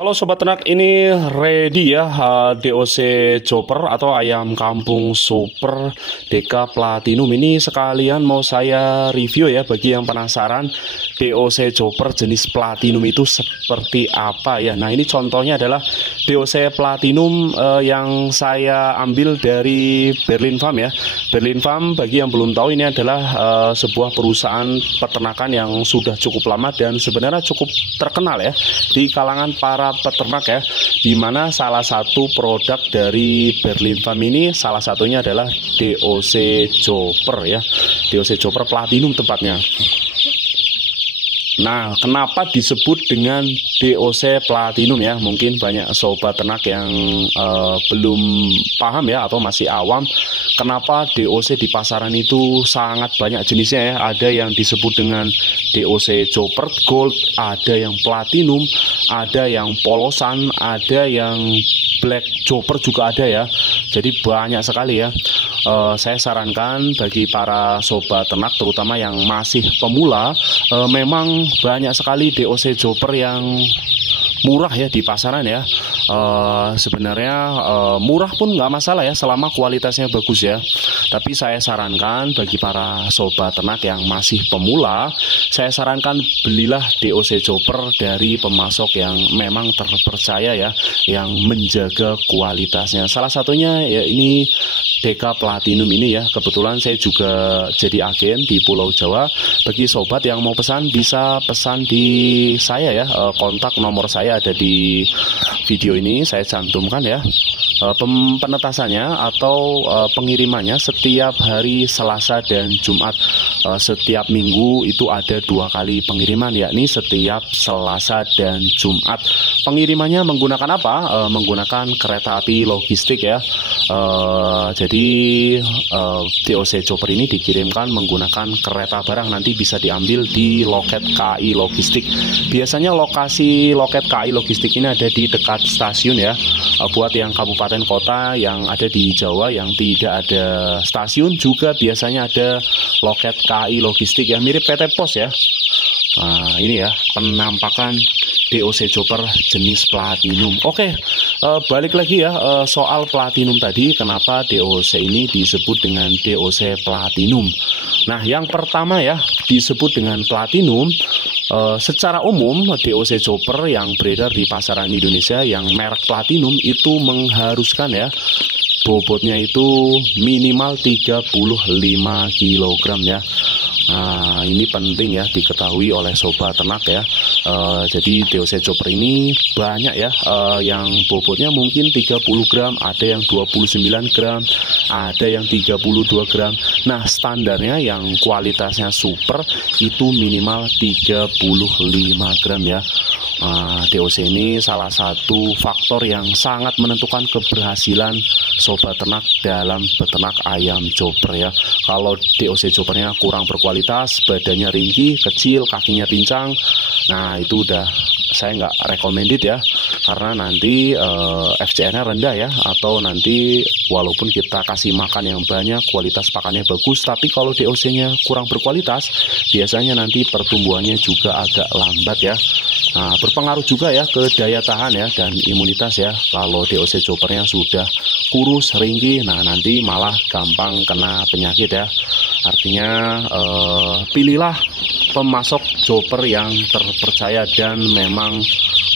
Halo Sobat Ternak, ini ready ya DOC Chopper atau ayam kampung super DK Platinum. Ini sekalian mau saya review ya bagi yang penasaran DOC Chopper jenis Platinum itu seperti apa ya. Nah, ini contohnya adalah DOC Platinum yang saya ambil dari Berlin Farm ya. Berlin Farm bagi yang belum tahu ini adalah sebuah perusahaan peternakan yang sudah cukup lama dan sebenarnya cukup terkenal ya di kalangan para peternak ya, dimana salah satu produk dari Berlin Farm ini salah satunya adalah DOC Chopper ya, DOC Chopper Platinum tepatnya. Nah, kenapa disebut dengan DOC Platinum ya? Mungkin banyak sobat ternak yang belum paham ya atau masih awam. Kenapa DOC di pasaran itu sangat banyak jenisnya ya? Ada yang disebut dengan DOC Chopper Gold, ada yang Platinum, ada yang polosan, ada yang Black Chopper juga ada ya. Jadi banyak sekali ya. Saya sarankan bagi para sobat ternak terutama yang masih pemula, memang banyak sekali DOC Chopper yang murah ya di pasaran ya. Sebenarnya murah pun nggak masalah ya selama kualitasnya bagus ya. Tapi saya sarankan bagi para sobat ternak yang masih pemula, saya sarankan belilah DOC Chopper dari pemasok yang memang terpercaya ya, yang menjaga kualitasnya. Salah satunya ya ini DK Platinum ini ya. Kebetulan saya juga jadi agen di Pulau Jawa. Bagi sobat yang mau pesan bisa pesan di saya ya. Kontak nomor saya ada di video ini, saya cantumkan ya. Penetasannya atau pengirimannya setiap hari Selasa dan Jumat. Setiap minggu itu ada 2 kali pengiriman, yakni setiap Selasa dan Jumat. Pengirimannya menggunakan apa? Menggunakan kereta api logistik ya. Jadi DOC Chopper ini dikirimkan menggunakan kereta barang, nanti bisa diambil di loket KAI Logistik. Biasanya lokasi loket KAI Logistik ini ada di dekat stasiun ya. Buat yang kabupaten kota yang ada di Jawa yang tidak ada stasiun juga biasanya ada loket KAI Logistik ya, mirip PT Pos ya. Nah, ini ya penampakan DOC Chopper jenis Platinum. Oke, balik lagi ya soal Platinum tadi, kenapa DOC ini disebut dengan DOC Platinum. Nah, yang pertama ya disebut dengan Platinum, secara umum DOC Chopper yang beredar di pasaran Indonesia yang merek Platinum itu mengharuskan ya bobotnya itu minimal 35 kg ya. Nah, ini penting ya diketahui oleh sobat ternak ya. Jadi DOC Chopper ini banyak ya yang bobotnya mungkin 30 gram, ada yang 29 gram, ada yang 32 gram. Nah, standarnya yang kualitasnya super itu minimal 35 gram ya. DOC ini salah satu faktor yang sangat menentukan keberhasilan sobat ternak dalam beternak ayam chopper ya. Kalau DOC choppernya kurang berkualitas, badannya ringkih, kecil, kakinya pincang, nah itu udah saya nggak recommended ya, karena nanti FCN-nya rendah ya, atau nanti walaupun kita kasih makan yang banyak, kualitas pakannya bagus, tapi kalau DOC-nya kurang berkualitas, biasanya nanti pertumbuhannya juga agak lambat ya. Nah, berpengaruh juga ya ke daya tahan ya dan imunitas ya. Kalau DOC choppernya sudah kurus, ringkih, nah nanti malah gampang kena penyakit ya. Artinya pilihlah pemasok chopper yang terpercaya dan memang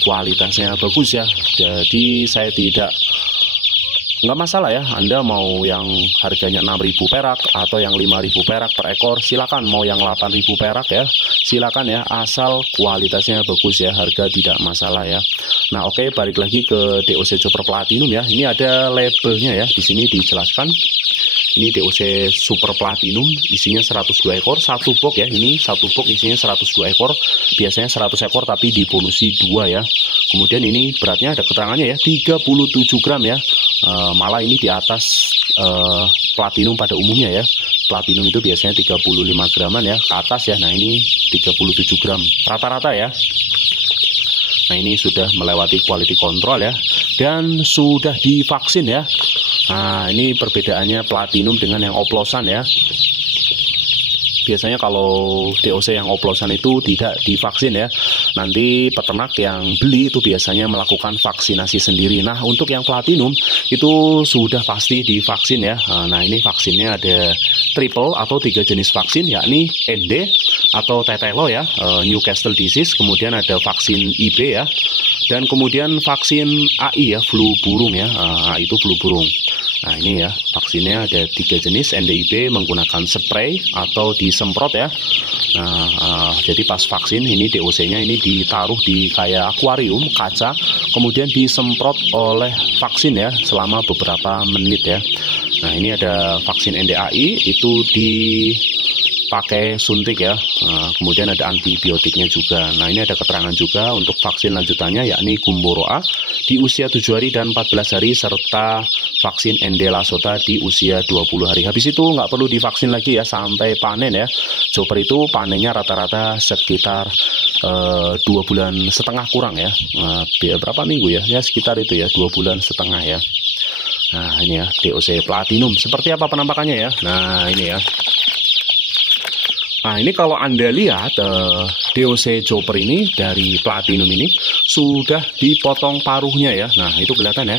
kualitasnya bagus ya. Jadi saya nggak masalah ya, Anda mau yang harganya 6.000 perak atau yang 5.000 perak per ekor, silakan. Mau yang 8.000 perak ya, silakan ya, asal kualitasnya bagus ya, harga tidak masalah ya. Nah, oke, balik lagi ke DOC Chopper Platinum ya. Ini ada labelnya ya, di sini dijelaskan. Ini DOC Super Platinum, isinya 102 ekor, satu box ya. Ini satu box isinya 102 ekor, biasanya 100 ekor tapi dibonusi 2 ya. Kemudian ini beratnya ada keterangannya ya, 37 gram ya. Malah ini di atas Platinum pada umumnya ya. Platinum itu biasanya 35 graman ya, ke atas ya. Nah, ini 37 gram rata-rata ya. Nah, ini sudah melewati quality control ya, dan sudah divaksin ya. Nah, ini perbedaannya Platinum dengan yang oplosan ya. biasanya kalau DOC yang oplosan itu tidak divaksin ya. Nanti peternak yang beli itu biasanya melakukan vaksinasi sendiri. Nah, untuk yang platinum itu sudah pasti divaksin ya. Nah, ini vaksinnya ada triple atau 3 jenis vaksin, yakni ND atau tetelo ya, Newcastle disease, kemudian ada vaksin IB ya, dan kemudian vaksin AI ya, flu burung ya. Itu flu burung. Nah, ini ya, vaksinnya ada 3 jenis, NDIB menggunakan spray atau disemprot ya. Nah, jadi pas vaksin ini DOC-nya ini ditaruh di kayak akuarium kaca, kemudian disemprot oleh vaksin ya selama beberapa menit ya. Nah, ini ada vaksin NDAI itu dipakai suntik ya. Kemudian ada antibiotiknya juga. Nah, ini ada keterangan juga untuk vaksin lanjutannya, yakni Gumboro A di usia 7 hari dan 14 hari, serta vaksin ND Lasota di usia 20 hari. Habis itu nggak perlu divaksin lagi ya sampai panen ya. Chopper itu panennya rata-rata sekitar 2,5 bulan kurang ya. Berapa minggu ya? Ya sekitar itu ya, 2,5 bulan ya. Nah, ini ya DOC Platinum. Seperti apa penampakannya ya? Nah, ini ya. Nah, ini kalau Anda lihat DOC Chopper ini dari Platinum ini sudah dipotong paruhnya ya. Nah, itu kelihatan ya.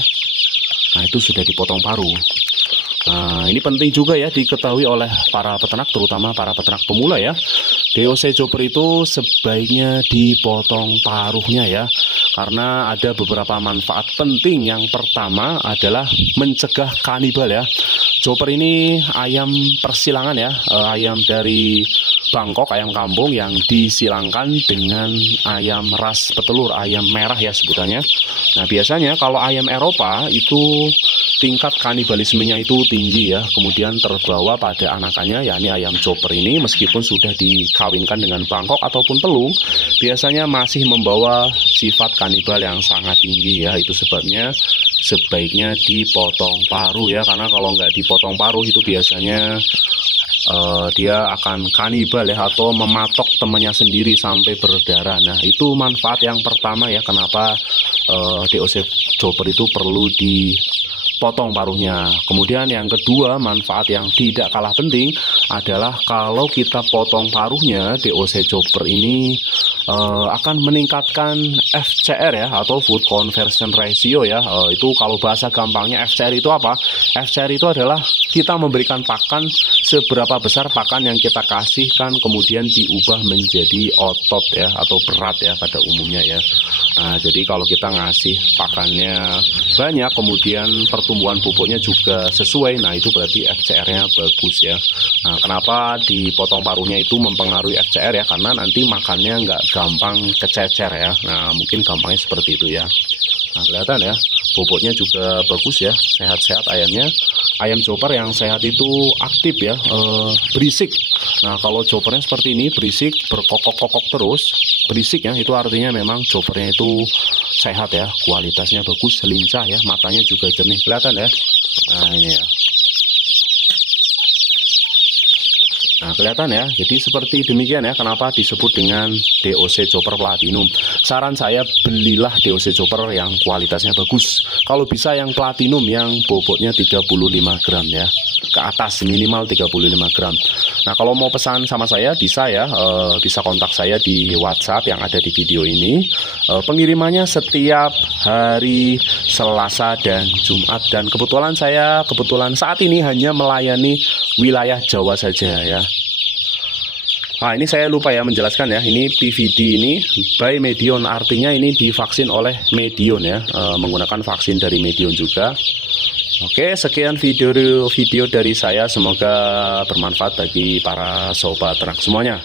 Nah, itu sudah dipotong paruh. Nah, ini penting juga ya diketahui oleh para peternak, terutama para peternak pemula ya. DOC Chopper itu sebaiknya dipotong paruhnya ya, karena ada beberapa manfaat penting. Yang pertama adalah mencegah kanibal ya. Chopper ini ayam persilangan ya, ayam dari Bangkok, ayam kampung yang disilangkan dengan ayam ras petelur, ayam merah ya sebutannya. Nah, biasanya kalau ayam Eropa itu tingkat kanibalismenya itu tinggi ya, kemudian terbawa pada anakannya, yakni ayam Chopper ini meskipun sudah dikawinkan dengan Bangkok ataupun pelung, biasanya masih membawa sifat kanibal yang sangat tinggi ya. Itu sebabnya sebaiknya dipotong paruh ya, karena kalau nggak dipotong paruh itu biasanya dia akan kanibal ya, atau mematok temannya sendiri sampai berdarah. Nah, itu manfaat yang pertama ya, kenapa DOC Chopper itu perlu dipotong paruhnya. Kemudian yang kedua, manfaat yang tidak kalah penting adalah kalau kita potong paruhnya, DOC Chopper ini akan meningkatkan FCR ya, atau Food Conversion Ratio ya. Itu kalau bahasa gampangnya FCR itu apa? FCR itu adalah kita memberikan pakan, seberapa besar pakan yang kita kasihkan kemudian diubah menjadi otot ya, atau berat ya pada umumnya ya. Nah, jadi kalau kita ngasih pakannya banyak, kemudian pertumbuhan pupuknya juga sesuai, nah itu berarti FCR-nya bagus ya. Nah, kenapa dipotong paruhnya itu mempengaruhi FCR ya? Karena nanti makannya nggak gampang kececer ya. Nah, mungkin gampangnya seperti itu ya. Nah, kelihatan ya, bobotnya juga bagus ya, sehat-sehat ayamnya. Ayam Chopper yang sehat itu aktif ya, berisik. Nah, kalau Choppernya seperti ini, berisik, berkokok-kokok terus, berisik ya, itu artinya memang Choppernya itu sehat ya, kualitasnya bagus, lincah ya, matanya juga jernih, kelihatan ya. Nah, ini ya. Nah, kelihatan ya, jadi seperti demikian ya, kenapa disebut dengan DOC Chopper Platinum. Saran saya, belilah DOC Chopper yang kualitasnya bagus. Kalau bisa yang Platinum yang bobotnya 35 gram ya, ke atas, minimal 35 gram. Nah, kalau mau pesan sama saya bisa ya, bisa kontak saya di WhatsApp yang ada di video ini. Pengirimannya setiap hari Selasa dan Jumat, dan kebetulan saat ini hanya melayani wilayah Jawa saja ya. Nah, ini saya lupa ya menjelaskan ya, ini PVD ini by Medion, artinya ini divaksin oleh Medion ya, menggunakan vaksin dari Medion juga. Oke, sekian video dari saya, semoga bermanfaat bagi para sobat ternak semuanya.